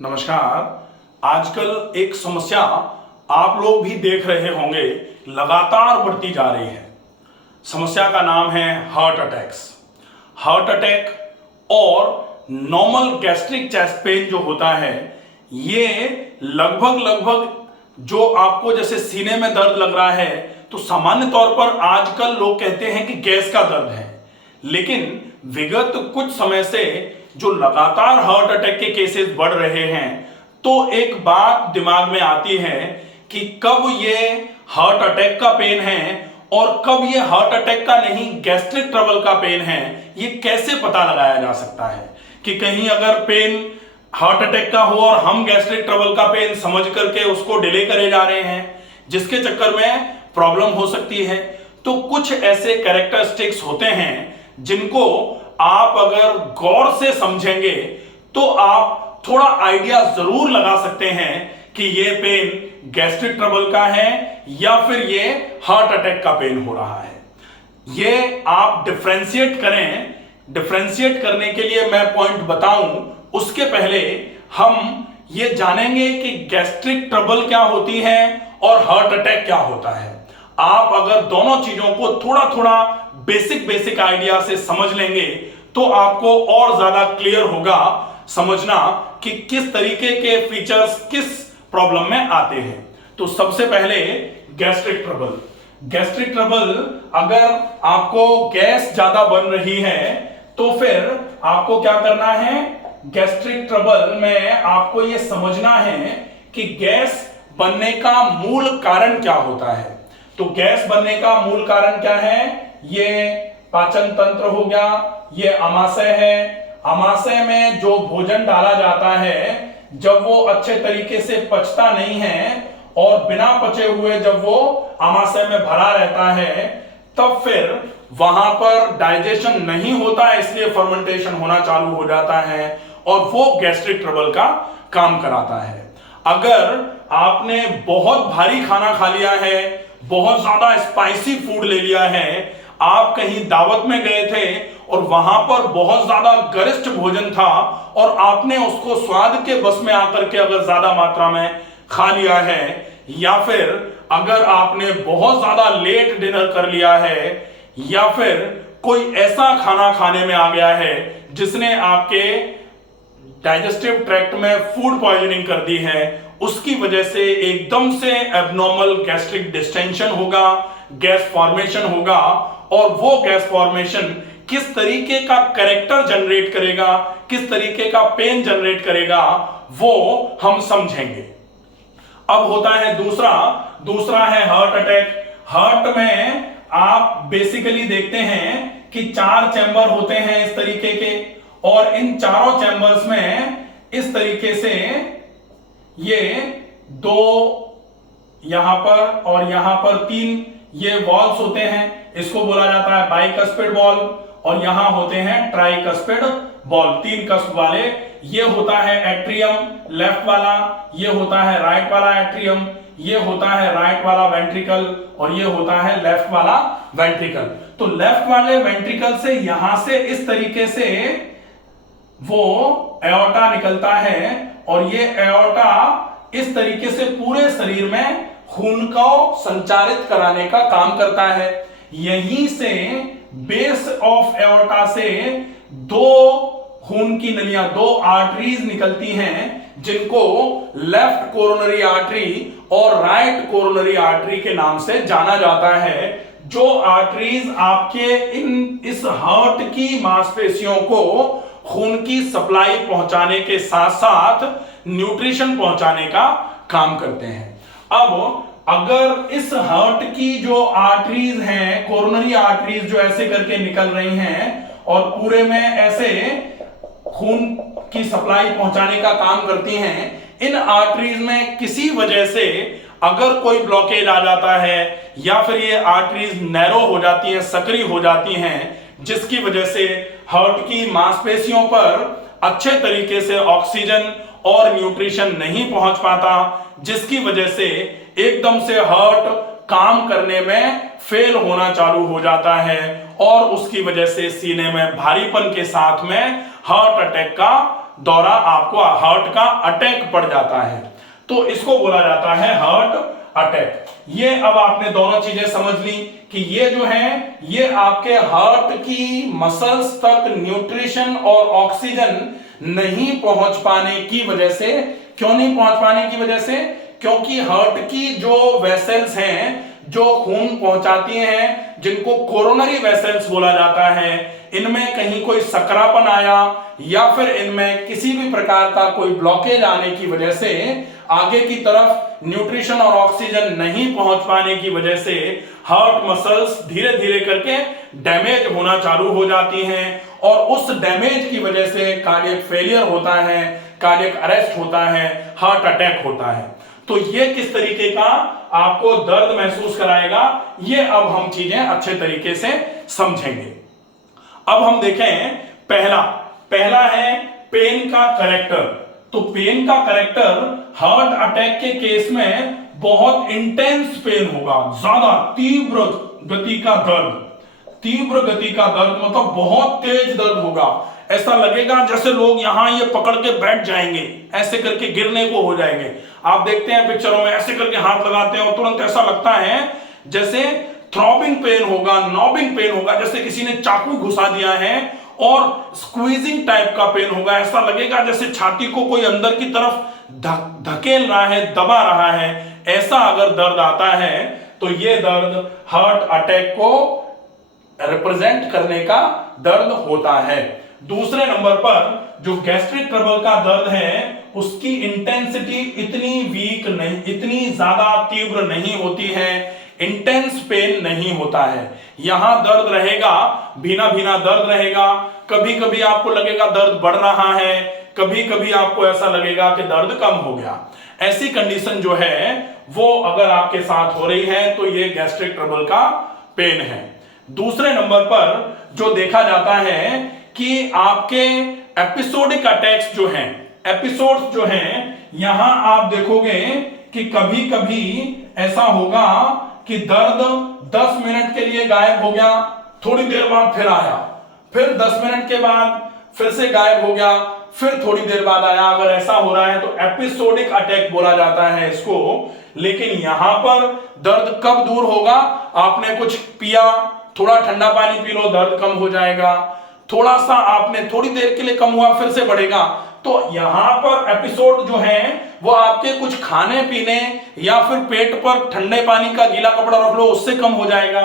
नमस्कार। आजकल एक समस्या आप लोग भी देख रहे होंगे, लगातार बढ़ती जा रही है। समस्या का नाम है हार्ट अटैक्स। हार्ट अटैक और नॉर्मल गैस्ट्रिक चेस्ट पेन जो होता है, ये लगभग जो आपको जैसे सीने में दर्द लग रहा है, तो सामान्य तौर पर आजकल लोग कहते हैं कि गैस का दर्द है। लेकिन विगत कुछ समय से जो लगातार हार्ट अटैक के केसेस बढ़ रहे हैं, तो एक बात दिमाग में आती है कि कब ये हार्ट अटैक का पेन है और कब ये हार्ट अटैक का नहीं गैस्ट्रिक ट्रबल का पेन है। ये कैसे पता लगाया जा सकता है कि कहीं अगर पेन हार्ट अटैक का हो और हम गैस्ट्रिक ट्रबल का पेन समझ करके उसको डिले करे जा रहे हैं, जिसके चक्कर में प्रॉब्लम हो सकती है। तो कुछ ऐसे कैरेक्टरिस्टिक्स होते हैं जिनको आप अगर गौर से समझेंगे तो आप थोड़ा आइडिया जरूर लगा सकते हैं कि ये पेन गैस्ट्रिक ट्रबल का है या फिर ये हार्ट अटैक का पेन हो रहा है। ये आप डिफरेंशिएट करें। डिफरेंशिएट करने के लिए मैं पॉइंट बताऊं, उसके पहले हम ये जानेंगे कि गैस्ट्रिक ट्रबल क्या होती है और हार्ट अटैक क्या होता है। आप अगर दोनों चीजों को थोड़ा थोड़ा बेसिक आइडिया से समझ लेंगे तो आपको और ज्यादा क्लियर होगा समझना कि किस तरीके के फीचर्स किस प्रॉब्लम में आते हैं। तो सबसे पहले गैस्ट्रिक ट्रबल। गैस्ट्रिक ट्रबल, अगर आपको गैस ज्यादा बन रही है तो फिर आपको क्या करना है, गैस्ट्रिक ट्रबल में आपको यह समझना है कि गैस बनने का मूल कारण क्या होता है। तो गैस बनने का मूल कारण क्या है? ये पाचन तंत्र हो गया, ये आमाशय है। आमाशय में जो भोजन डाला जाता है, जब वो अच्छे तरीके से पचता नहीं है और बिना पचे हुए जब वो आमाशय में भरा रहता है, तब फिर वहां पर डाइजेशन नहीं होता है, इसलिए फर्मेंटेशन होना चालू हो जाता है और वो गैस्ट्रिक ट्रबल का काम कराता है। अगर आपने बहुत भारी खाना खा लिया है, बहुत ज्यादा स्पाइसी फूड ले लिया है, आप कहीं दावत में गए थे और वहां पर बहुत ज्यादा गरिष्ठ भोजन था और आपने उसको स्वाद के बस में आकर के अगर ज्यादा मात्रा में खा लिया है, या फिर अगर आपने बहुत ज्यादा लेट डिनर कर लिया है, या फिर कोई ऐसा खाना खाने में आ गया है जिसने आपके डाइजेस्टिव ट्रैक्ट में फूड पॉइजनिंग कर दी है, उसकी वजह से एकदम से एबनॉर्मल गैस्ट्रिक डिस्टेंशन होगा, गैस फॉर्मेशन होगा। और वो गैस फॉर्मेशन किस तरीके का कैरेक्टर जनरेट करेगा, किस तरीके का पेन जनरेट करेगा, वो हम समझेंगे। अब होता है दूसरा है हार्ट अटैक। हार्ट में आप बेसिकली देखते हैं कि 4 चैम्बर होते हैं इस तरीके के, और इन चारों चैम्बर्स में इस तरीके से ये 2 यहां पर और यहां पर 3 ये वॉल्स होते हैं। इसको बोला जाता है बाइकस्पिड वॉल, और यहां होते हैं ट्राइकस्पिड वॉल, 3 कस्प वाले। ये होता है एट्रियम लेफ्ट वाला, ये होता है राइट वाला एट्रियम, ये होता है राइट वाला वेंट्रिकल, और ये होता है लेफ्ट वाला वेंट्रिकल। तो लेफ्ट वाले वेंट्रिकल से यहां से इस तरीके से वो एओर्टा निकलता है, और ये एओर्टा इस तरीके से पूरे शरीर में खून को संचारित कराने का काम करता है। यहीं से बेस ऑफ एओर्टा से 2 खून की नलियां, 2 आर्टरीज निकलती हैं, जिनको लेफ्ट कोरोनरी आर्टरी और राइट कोरोनरी आर्टरी के नाम से जाना जाता है। जो आर्टरीज आपके इस हार्ट की मांसपेशियों को खून की सप्लाई पहुंचाने के साथ साथ न्यूट्रिशन पहुंचाने का काम करते हैं। अब अगर इस हार्ट की जो आर्टरीज हैं, कोरोनरी आर्टरीज जो ऐसे करके निकल रही हैं और पूरे में ऐसे खून की सप्लाई पहुंचाने का काम करती हैं, इन आर्टरीज में किसी वजह से अगर कोई ब्लॉकेज आ जाता है या फिर ये आर्टरीज नैरो हो जाती हैं, सक्रिय हो जाती हैं, जिसकी वजह से हार्ट की मांसपेशियों पर अच्छे तरीके से ऑक्सीजन और न्यूट्रिशन नहीं पहुंच पाता, जिसकी वजह से एकदम से हार्ट काम करने में फेल होना चालू हो जाता है और उसकी वजह से सीने में भारीपन के साथ में हार्ट अटैक का दौरा आपको हार्ट का अटैक पड़ जाता है, तो इसको बोला जाता है हार्ट अटैक। ये अब आपने दोनों चीजें समझ ली कि ये जो है ये आपके हार्ट की मसल्स तक न्यूट्रिशन और ऑक्सीजन नहीं पहुंच पाने की वजह से। क्यों नहीं पहुंच पाने की वजह से? क्योंकि हार्ट की जो वेसल्स हैं जो खून पहुंचाती हैं, जिनको कोरोनरी वेसल्स बोला जाता है, इनमें कहीं कोई सकरापन आया या फिर इनमें किसी भी प्रकार का कोई ब्लॉकेज आने की वजह से आगे की तरफ न्यूट्रिशन और ऑक्सीजन नहीं पहुंच पाने की वजह से हार्ट मसल्स धीरे धीरे करके डैमेज होना चालू हो जाती हैं और उस डैमेज की वजह से कार्डियक फेलियर होता है, कार्डियक अरेस्ट होता है, हार्ट अटैक होता है। तो ये किस तरीके का आपको दर्द महसूस कराएगा, ये अब हम चीजें अच्छे तरीके से समझेंगे। अब हम देखें पहला है पेन का कैरेक्टर। तो पेन का कैरेक्टर हार्ट अटैक के केस में बहुत इंटेंस पेन होगा, ज्यादा तीव्र गति का दर्द। तीव्र गति का दर्द मतलब बहुत तेज दर्द होगा, ऐसा लगेगा जैसे लोग यहां ये पकड़ के बैठ जाएंगे, ऐसे करके गिरने को हो जाएंगे। आप देखते हैं पिक्चरों में ऐसे करके हाथ लगाते हैं और तुरंत ऐसा लगता है जैसे थ्रॉबिंग पेन होगा, नॉबिंग पेन होगा, जैसे किसी ने चाकू घुसा दिया है, और स्क्वीजिंग टाइप का पेन होगा, ऐसा लगेगा जैसे छाती को कोई अंदर की तरफ धकेल रहा है, दबा रहा है। ऐसा अगर दर्द आता है तो ये दर्द हार्ट अटैक को रिप्रेजेंट करने का दर्द होता है। दूसरे नंबर पर जो गैस्ट्रिक ट्रबल का दर्द है उसकी इंटेंसिटी इतनी वीक नहीं, इतनी ज्यादा तीव्र नहीं होती है, इंटेंस पेन नहीं होता है। यहां दर्द रहेगा, भीना भीना दर्द रहेगा, कभी कभी आपको लगेगा दर्द बढ़ रहा है, कभी कभी आपको ऐसा लगेगा कि दर्द कम हो गया। ऐसी कंडीशन जो है वो अगर आपके साथ हो रही है तो ये गैस्ट्रिक ट्रबल का पेन है। दूसरे नंबर पर जो देखा जाता है कि आपके एपिसोडिक अटैक्स जो हैं, एपिसोड्स जो हैं, यहां आप देखोगे कि कभी कभी ऐसा होगा कि दर्द 10 मिनट के लिए गायब हो गया, थोड़ी देर बाद फिर आया, फिर 10 मिनट के बाद फिर से गायब हो गया, फिर थोड़ी देर बाद आया। अगर ऐसा हो रहा है तो एपिसोडिक अटैक बोला जाता है इसको। लेकिन यहां पर दर्द कब दूर होगा? आपने कुछ पिया, थोड़ा ठंडा पानी पी लो, दर्द कम हो जाएगा। थोड़ा सा आपने थोड़ी देर के लिए कम हुआ, फिर से बढ़ेगा। तो यहां पर एपिसोड जो है वो आपके कुछ खाने पीने या फिर पेट पर ठंडे पानी का गीला कपड़ा रख लो, उससे कम हो जाएगा।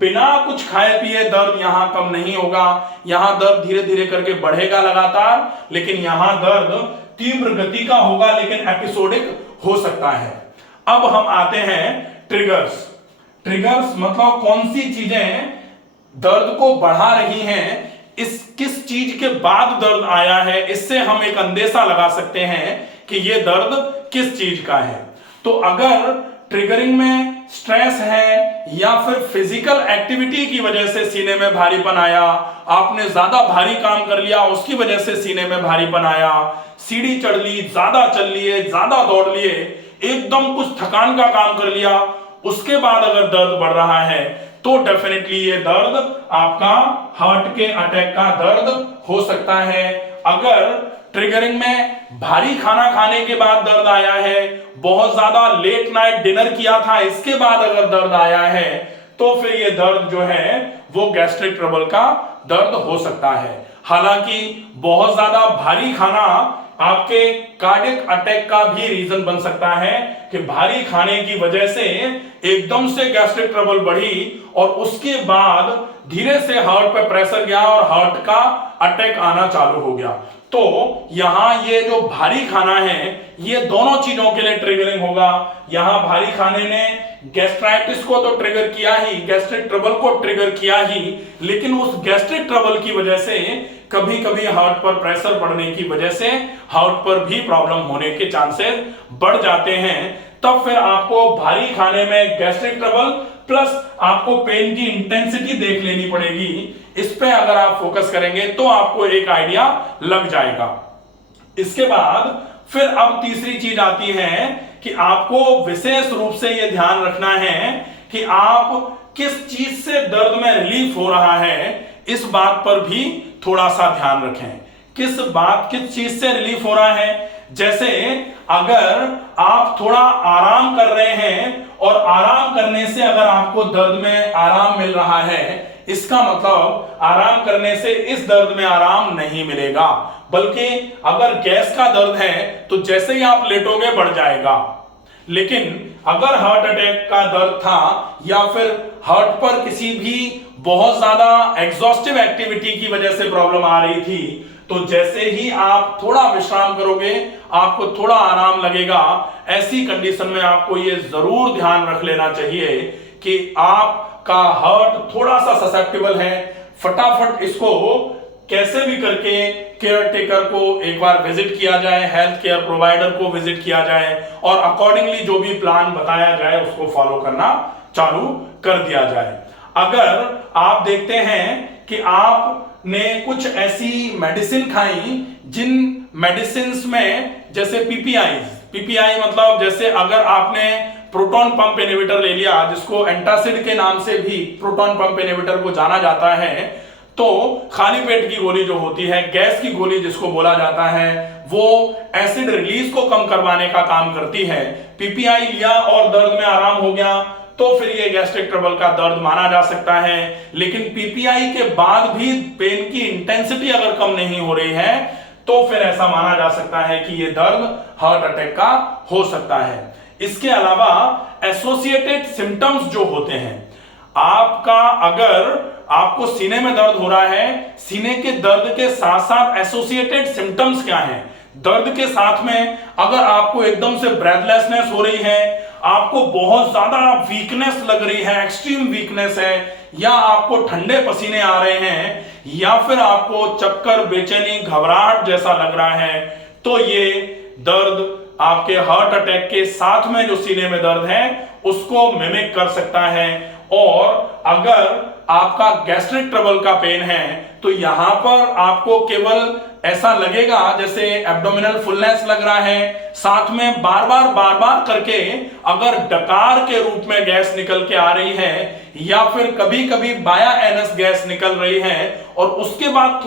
बिना कुछ खाए पिए दर्द यहां कम नहीं होगा, यहां दर्द धीरे धीरे करके बढ़ेगा लगातार, लेकिन यहां दर्द तीव्र गति का होगा, लेकिन एपिसोडिक हो सकता है। अब हम आते हैं ट्रिगर्स। ट्रिगर्स मतलब कौन सी चीजें दर्द को बढ़ा रही हैं, इस किस चीज के बाद दर्द आया है, इससे हम एक अंदेशा लगा सकते हैं कि यह दर्द किस चीज का है। तो अगर ट्रिगरिंग में स्ट्रेस है या फिर फिजिकल एक्टिविटी की वजह से सीने में भारीपन आया, आपने ज्यादा भारी काम कर लिया उसकी वजह से सीने में भारीपन आया, सीढ़ी चढ़ ली, ज्यादा चल लिए, ज्यादा दौड़ लिए, एकदम कुछ थकान का काम कर लिया, उसके बाद अगर दर्द बढ़ रहा है तो डेफिनेटली ये दर्द आपका हार्ट के अटैक का दर्द हो सकता है। अगर ट्रिगरिंग में भारी खाना खाने के बाद दर्द आया है, बहुत ज्यादा लेट नाइट डिनर किया था इसके बाद अगर दर्द आया है, तो फिर ये दर्द जो है वो गैस्ट्रिक ट्रबल का दर्द हो सकता है। हालांकि बहुत ज्यादा भारी खाना आपके कार्डियक अटैक का भी रीजन बन सकता है कि भारी खाने की वजह से एकदम से गैस्ट्रिक ट्रबल बढ़ी और उसके बाद धीरे से हार्ट पे प्रेशर गया और हार्ट का अटैक आना चालू हो गया। तो यहां ये जो भारी खाना है ये दोनों चीजों के लिए ट्रिगरिंग होगा। यहां भारी खाने ने गैस्ट्राइटिस को तो ट्रिगर किया ही, गैस्ट्रिक ट्रबल को ट्रिगर किया ही, लेकिन उस गैस्ट्रिक ट्रबल की वजह से कभी कभी हार्ट पर प्रेशर बढ़ने की वजह से हार्ट पर भी प्रॉब्लम होने के चांसेस बढ़ जाते हैं। तब फिर आपको भारी खाने में गैस्ट्रिक ट्रबल प्लस आपको पेन की इंटेंसिटी देख लेनी पड़ेगी। इस पे अगर आप फोकस करेंगे तो आपको एक आइडिया लग जाएगा। इसके बाद फिर अब तीसरी चीज आती है कि आपको विशेष रूप से यह ध्यान रखना है कि आप किस चीज से दर्द में रिलीफ हो रहा है, इस बात पर भी थोड़ा सा ध्यान रखें। किस चीज से रिलीफ हो रहा है? जैसे अगर आप थोड़ा आराम कर रहे हैं और आराम करने से अगर आपको दर्द में आराम मिल रहा है, इसका मतलब आराम करने से इस दर्द में आराम नहीं मिलेगा, बल्कि अगर गैस का दर्द है तो जैसे ही आप लेटोगे बढ़ जाएगा। लेकिन अगर हार्ट अटैक का दर्द था या फिर हार्ट पर किसी भी बहुत ज्यादा एग्जॉस्टिव एक्टिविटी की वजह से प्रॉब्लम आ रही थी, तो जैसे ही आप थोड़ा विश्राम करोगे आपको थोड़ा आराम लगेगा। ऐसी कंडीशन में आपको ये जरूर ध्यान रख लेना चाहिए कि आपका हार्ट थोड़ा सा ससेप्टेबल है। फटाफट इसको कैसे भी करके केयर टेकर को एक बार विजिट किया जाए, हेल्थ केयर प्रोवाइडर को विजिट किया जाए और अकॉर्डिंगली जो भी प्लान बताया जाए उसको फॉलो करना चालू कर दिया जाए। अगर आप देखते हैं कि आपने कुछ ऐसी मेडिसिन खाई जिन मेडिसिन में जैसे पीपीआई मतलब जैसे अगर आपने प्रोटॉन पंप इनहिबिटर ले लिया, जिसको एंटासिड के नाम से भी प्रोटॉन पंप इनहिबिटर को जाना जाता है, तो खाली पेट की गोली जो होती है, गैस की गोली जिसको बोला जाता है, वो एसिड रिलीज को कम करवाने का काम करती है। पीपीआई लिया और दर्द में आराम हो गया तो फिर ये गैस्ट्रिक ट्रबल का दर्द माना जा सकता है। लेकिन पीपीआई के बाद भी पेन की इंटेंसिटी अगर कम नहीं हो रही है तो फिर ऐसा माना जा सकता है कि ये दर्द हार्ट अटैक का हो सकता है। इसके अलावा एसोसिएटेड सिम्टम्स जो होते हैं, आपका अगर आपको सीने में दर्द हो रहा है, सीने के दर्द के साथ साथ एसोसिएटेड सिम्टम्स क्या हैं? दर्द के साथ में अगर आपको एकदम से ब्रेथलेसनेस हो रही है, आपको बहुत ज्यादा वीकनेस लग रही है, एक्सट्रीम वीकनेस है, या आपको ठंडे पसीने आ रहे हैं, या फिर आपको चक्कर, बेचैनी, घबराहट जैसा लग रहा है, तो ये दर्द आपके हार्ट अटैक के साथ में जो सीने में दर्द है उसको मिमिक कर सकता है। और अगर आपका गैस्ट्रिक ट्रबल का पेन है तो यहां पर आपको केवल ऐसा लगेगा जैसे एब्डोमिनल फुलनेस लग रहा है, साथ में बार बार करके अगर डकार के रूप में गैस निकल के आ रही है, या फिर कभी कभी बाया एनस गैस निकल रही है और उसके बाद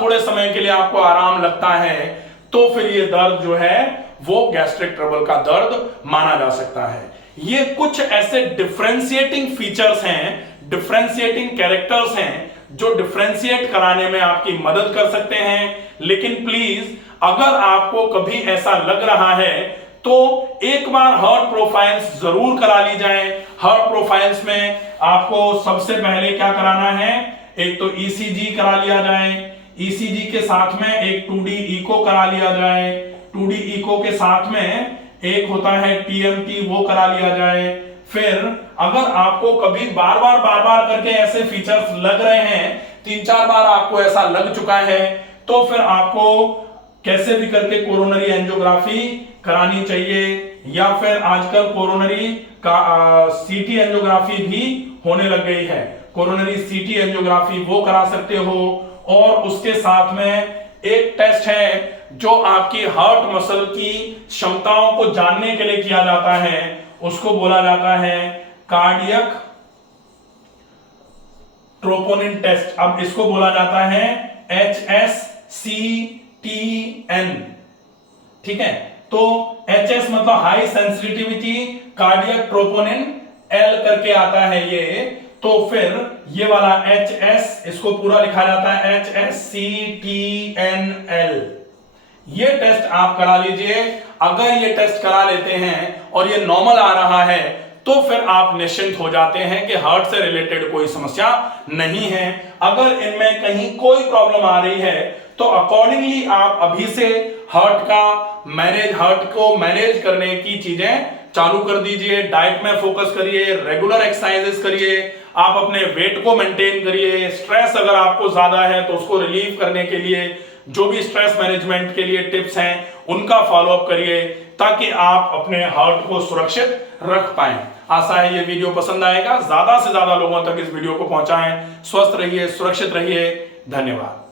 थोड़े समय के लिए आपको आराम लगता है, तो फिर ये दर्द जो है वो गैस्ट्रिक ट्रबल का दर्द माना जा सकता है। ये कुछ ऐसे डिफरेंशिएटिंग फीचर्स हैं, डिफरेंशिएटिंग कैरेक्टर्स हैं जो डिफरेंशिएट कराने में आपकी मदद कर सकते हैं। लेकिन प्लीज अगर आपको कभी ऐसा लग रहा है तो एक बार हार्ट प्रोफाइल्स जरूर करा ली जाए। हार्ट प्रोफाइल्स में आपको सबसे पहले क्या कराना है, एक तो ईसीजी करा लिया जाए, ईसीजी के साथ में एक 2D इको करा लिया जाए, 2D इको के साथ में एक होता है टीएमटी, वो करा लिया जाए। फिर अगर आपको कभी बार बार करके ऐसे फीचर्स लग रहे हैं, 3-4 बार आपको ऐसा लग चुका है, तो फिर आपको कैसे भी करके कोरोनरी एंजियोग्राफी करानी चाहिए, या फिर आजकल कोरोनरी का सीटी एंजियोग्राफी भी होने लग गई है। कोरोनरी सीटी एंजियोग्राफी वो करा सकते हो। और उसके साथ में एक टेस्ट है जो आपकी हार्ट मसल की क्षमताओं को जानने के लिए किया जाता है, उसको बोला जाता है कार्डियक ट्रोपोनिन टेस्ट। अब इसको बोला जाता है HSCTN, ठीक है। तो HS मतलब high sensitivity cardiac troponin, L करके आता है ये, तो फिर ये वाला HS, इसको पूरा लिखा जाता है HSCTNL। ये टेस्ट आप करा लीजिए। अगर ये टेस्ट करा लेते हैं और ये नॉर्मल आ रहा है तो फिर आप निश्चिंत हो जाते हैं कि हार्ट से रिलेटेड कोई समस्या नहीं है। अगर इनमें कहीं कोई प्रॉब्लम आ रही है तो अकॉर्डिंगली आप अभी से हार्ट को मैनेज करने की चीजें चालू कर दीजिए। डाइट में फोकस करिए, रेगुलर एक्सरसाइजेस करिए, आप अपने वेट को मेंटेन करिए। स्ट्रेस अगर आपको ज्यादा है तो उसको रिलीव करने के लिए जो भी स्ट्रेस मैनेजमेंट के लिए टिप्स हैं उनका फॉलो अप करिए, ताकि आप अपने हार्ट को सुरक्षित रख पाएं। आशा है ये वीडियो पसंद आएगा, ज्यादा से ज्यादा लोगों तक इस वीडियो को पहुंचाएं। स्वस्थ रहिए, सुरक्षित रहिए। धन्यवाद।